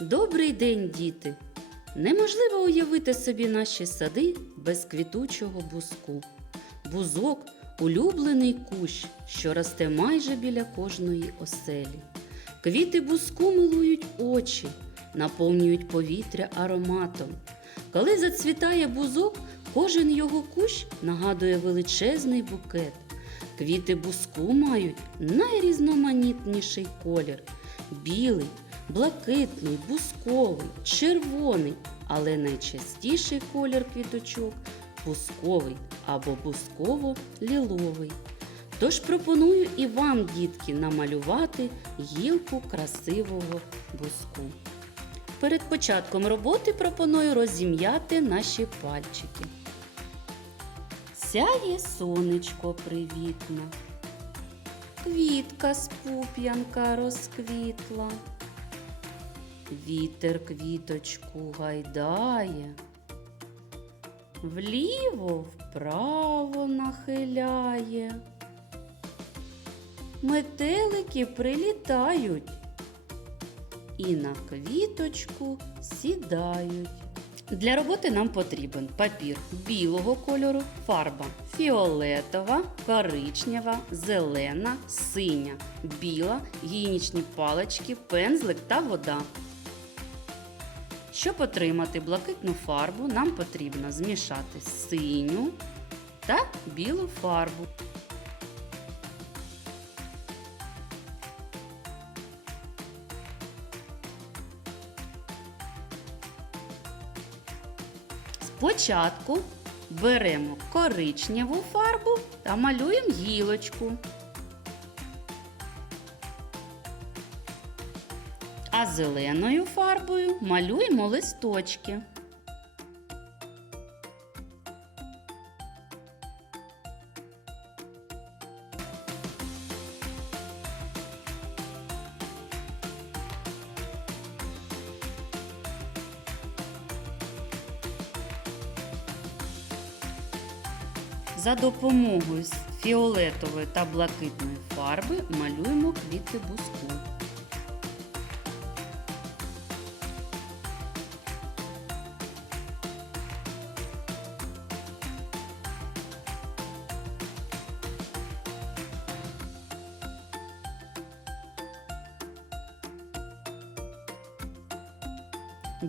Добрий день, діти! Неможливо уявити собі наші сади без квітучого бузку. Бузок улюблений кущ, що росте майже біля кожної оселі. Квіти бузку милують очі, наповнюють повітря ароматом. Коли зацвітає бузок, кожен його кущ нагадує величезний букет. Квіти бузку мають найрізноманітніший колір білий, блакитний, бусковий, червоний, але найчастіший колір квіточок бусковий або бусково-ліловий. Тож пропоную і вам, дітки, намалювати гілку красивого буску. Перед початком роботи пропоную розім'яти наші пальчики. Сяє сонечко привітно, квітка з пуп'янка розквітла, вітер квіточку гайдає, вліво вправо нахиляє, метелики прилітають і на квіточку сідають. Для роботи нам потрібен папір білого кольору, фарба фіолетова, коричнева, зелена, синя, біла, гігієнічні палички, пензлик та вода. Щоб отримати блакитну фарбу, нам потрібно змішати синю та білу фарбу. Спочатку беремо коричневу фарбу та малюємо гілочку. А зеленою фарбою малюємо листочки. За допомогою фіолетової та блакитної фарби малюємо квіти буску.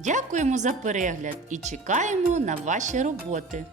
Дякуємо за перегляд і чекаємо на ваші роботи.